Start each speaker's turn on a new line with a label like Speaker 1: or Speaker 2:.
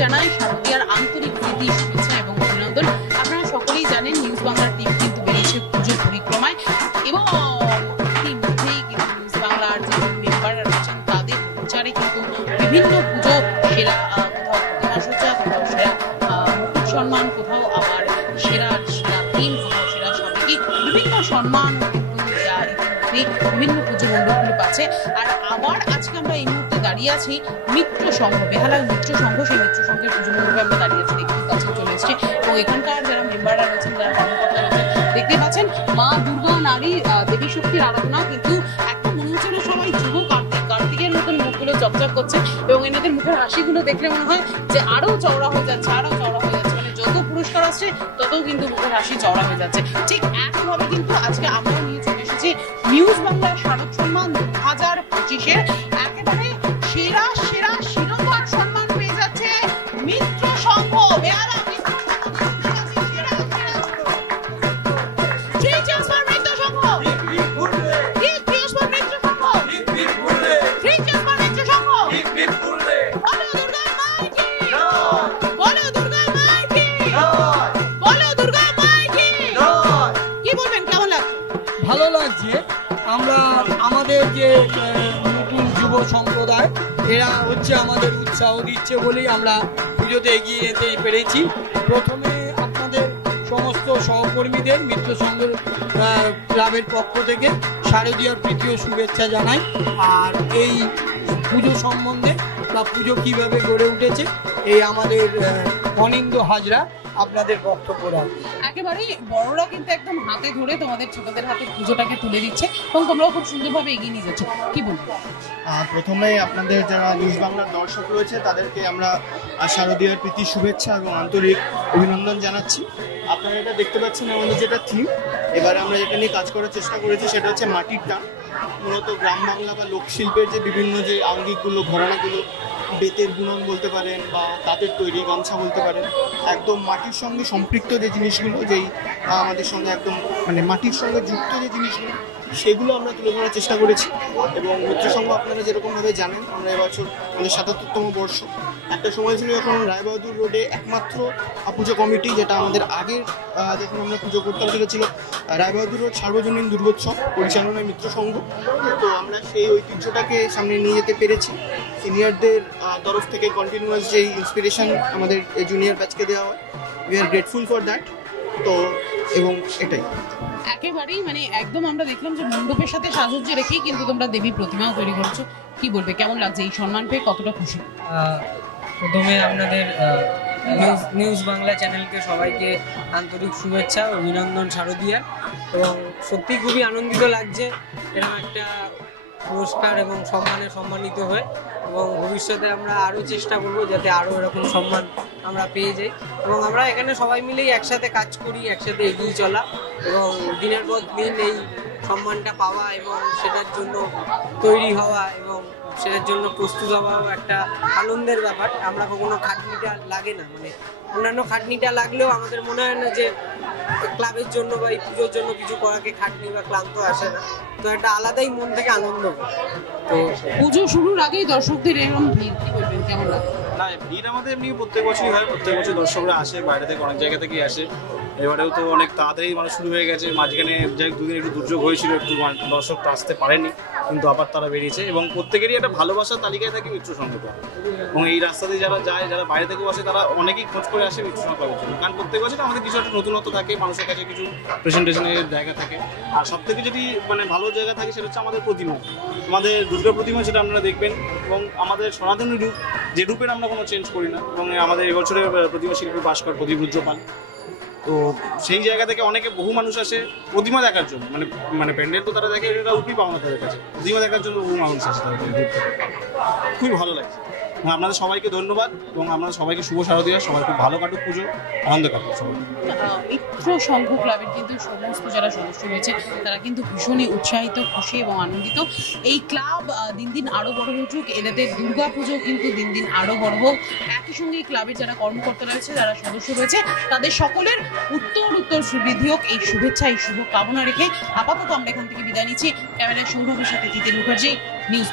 Speaker 1: জানাই শারদীয়ার আন্তরিক প্রীতি, শুভেচ্ছা এবং অভিনন্দন। আপনারা সকলেই জানেন নিউজ বাংলার টিম কিন্তু বেরিয়েছে পুজো পরিক্রমায় এবং নিউজ বাংলার যে তাদের প্রচারে কিন্তু বিভিন্ন পুজো সেরা কোথাও সেরা সেরা সেরা বিভিন্ন আর আবার আজকে আমরা এই মুহূর্তে দাঁড়িয়ে আছি মিত্র সংঘ, বেহালার মিত্র সংঘ, সেই মিত্র সংঘের আমরা দাঁড়িয়ে দেখতে পাচ্ছেন, চলে এসেছি। এবং এখানকার যারা মেম্বাররা রয়েছেন, যারা কর্মকর্তা রয়েছেন দেখতে পাচ্ছেন, মা দুর্গা, নারী দেবী শক্তির আরাধনা কিন্তু একদম মনে হচ্ছে না সবাই যুব কার্তিক। কার্তিকের মতন মুখগুলো চকচক করছে এবং এনাদের মুখের হাসিগুলো দেখলে মনে হয় যে আরও চওড়া হয়ে যাচ্ছে, আরও চওড়া হয়ে যাচ্ছে। মানে যত পুরস্কার আসছে তত কিন্তু মুখের হাসি চওড়া হয়ে যাচ্ছে। ঠিক একইভাবে কিন্তু আজকে আমরা নিয়ে চলে এসেছি নিউজ বাংলার শারদ সম্মান দু হাজার পঁচিশের। একেবারে সেরা
Speaker 2: যুব সম্প্রদায়, এরা হচ্ছে আমাদের উৎসাহ দিচ্ছে বলেই আমরা পুজোতে এগিয়ে যেতে পেরেছি। প্রথমে আপনাদের সমস্ত সহকর্মীদের, মিত্র সংঘের ক্লাবের পক্ষ থেকে শারদীয়ার প্রীতীয় শুভেচ্ছা জানাই। আর এই পুজো সম্বন্ধে বা পুজো কীভাবে গড়ে উঠেছে, এই আমাদের অনিন্দ হাজরা আপনাদের বক্তব্য রাখবে।
Speaker 1: একেবারেই বড়রা কিন্তু একদম হাতে ধরে তোমাদের ছোটদের হাতে পুজোটাকে তুলে দিচ্ছে এবং তোমরাও খুব সুন্দরভাবে এগিয়ে নিয়ে যাচ্ছ। কি বলব?
Speaker 3: প্রথমে আপনাদের যারা নিউজ বাংলার দর্শক রয়েছে তাদেরকে আমরা আহ, শারদীয়ার প্রীতি শুভেচ্ছা এবং আন্তরিক অভিনন্দন জানাচ্ছি। আপনারা এটা দেখতে পাচ্ছেন আমাদের যেটা থিম এবারে আমরা যেটা নিয়ে কাজ করার চেষ্টা করেছি সেটা হচ্ছে মাটির টান। মূলত গ্রাম বাংলা বা লোকশিল্পের যে বিভিন্ন যে আঙ্গিকগুলো ঘরানাগুলো বেতের বুনন বলতে পারেন বা তাঁতের তৈরি গামছা বলতে পারেন, একদম মাটির সঙ্গে সম্পৃক্ত যে জিনিসগুলো, যেই আমাদের সঙ্গে একদম মানে মাটির সঙ্গে যুক্ত যে জিনিসগুলো, সেগুলো আমরা তুলে ধরার চেষ্টা করেছি। এবং মিত্র আপনারা যেরকমভাবে জানেন, আমরা এবছর আমাদের সাতাত্তরতম বর্ষ। একটা সময় ছিল যখন রায়বাহাদুর রোডে একমাত্র পুজো কমিটি, যেটা আমাদের আগের যখন আমরা পুজো করতাম সেটা ছিল, রায়বাহাদুর রোড সার্বজনীন দুর্গোৎসব পরিচালনায় মিত্র তো আমরা সেই ঐতিহ্যটাকে সামনে নিয়ে যেতে পেরেছি। সিনিয়রদের তরফ থেকে কন্টিনিউয়াস যেই ইন্সপিরেশন আমাদের জুনিয়র ব্যাচকে দেওয়া হয় we are grateful for that তো এবং এটাই।
Speaker 1: একেবারেই মানে একদম আমরা দেখলাম যে মণ্ডপের সাথে সাজুজ্য রেখেই কিন্তু তোমরা দেবী প্রতিমাও তৈরি করছ। কি বলবে কেমন লাগছে এই সম্মান পেয়ে কতটা খুশি?
Speaker 4: প্রথমে আপনাদের নিউজ নিউজ বাংলা চ্যানেলকে সবাইকে আন্তরিক শুভেচ্ছা অভিনন্দন শারদীয়ার এবং সত্যি খুবই আনন্দিত লাগছে এরকম একটা পুরস্কার এবং সম্মানে সম্মানিত হয়ে এবং ভবিষ্যতে আমরা আরও চেষ্টা করব যাতে আরও এরকম সম্মান আমরা পেয়ে যাই। এবং আমরা এখানে সবাই মিলেই একসাথে কাজ করি, একসাথে এগিয়ে চলা এবং দিনের পর দিন এই সম্মানটা পাওয়া এবং সেটার জন্য তৈরি হওয়া এবং সেটার জন্য প্রস্তুত হওয়াও একটা আনন্দের ব্যাপার। আমরা কখনো খাটনিটা লাগে না মানে অন্যান্য খাটনিটা লাগলেও আমাদের মনে হয় না যে ক্লাবের জন্য বা এই পুজোর জন্য কিছু করাকে খাটনি বা ক্লান্ত আসে না। তো একটা আলাদাই মন থেকে আনন্দ। তো
Speaker 1: পুজো শুরুর আগেই দর্শকদের এরকম ভিড়, কি করবেন? কেমন লাগে?
Speaker 5: না, ভিড় আমাদের এমনি প্রত্যেক বছরই হয়। প্রত্যেক বছর দর্শকরা আসে, বাইরে থেকে অনেক জায়গা থেকেই আসে। এবারেও তো অনেক তাড়াতাড়ি মানুষ শুরু হয়ে গেছে। মাঝখানে যাই দুদিন একটু দুর্যোগ হয়েছিল, একটু মা- দর্শক তো আসতে পারেনি, কিন্তু আবার তারা বেরিয়েছে এবং প্রত্যেকেরই একটা ভালোবাসার তালিকায় থাকে মিত্র সংঘটা এবং এই রাস্তা দিয়ে যারা যায়, যারা বাইরে থেকেও আসে, তারা অনেকেই খোঁজ করে আসে মিত্র সংঘ জন্য। কারণ প্রত্যেক বছর আমাদের কিছু একটা নতুনত্ব থাকে, মানুষের কাছে কিছু প্রেজেন্টেশনের জায়গা থাকে। আর সব থেকে যদি মানে ভালো জায়গা থাকে, সেটা হচ্ছে আমাদের প্রতিমা। আমাদের দুর্গা প্রতিমা সেটা আপনারা দেখবেন, এবং আমাদের সনাতনী রূপ, যে রূপের আমরা কোনো চেঞ্জ করি না। এবং আমাদের এবছরের প্রতিমা শিল্পী ভাস্কর প্রদীপ রুদ্রপাল। তো সেই জায়গা থেকে অনেকে বহু মানুষ আসে প্রতিমা দেখার জন্য। মানে মানে প্যান্ডেল তো তারা দেখে এটা রূপই পাওনা তাদের কাছে। প্রতিমা দেখার জন্য বহু মানুষ আসে তাদের খুবই ভালো লাগছে। এবং আপনাদের সবাইকে ধন্যবাদ এবং আপনাদের সবাইকে শুভ শারদীয়া, সবাই খুব ভালো কাটুক, পুজো, আনন্দ কাটুক সবাই।
Speaker 1: মিত্র সংঘ ক্লাবের কিন্তু সমস্ত যারা সদস্য রয়েছে, তারা কিন্তু ভীষণই উৎসাহিত, খুশি এবং আনন্দিত। এই ক্লাব দিন দিন আরও বড় হয়ে এদের দুর্গা পুজো কিন্তু দিন দিন আরও বড় হোক। একই সঙ্গে এই ক্লাবের যারা কর্মকর্তা রয়েছে, যারা সদস্য রয়েছে, তাদের সকলের উত্তর উত্তর সুবৃদ্ধি হোক। এই শুভেচ্ছা, এই শুভ কামনা রেখে আপাতত আমরা এখান থেকে বিদায় নিচ্ছি। ক্যামেরায় সৌরভের সাথে জিতেন মুখার্জি, নিউজ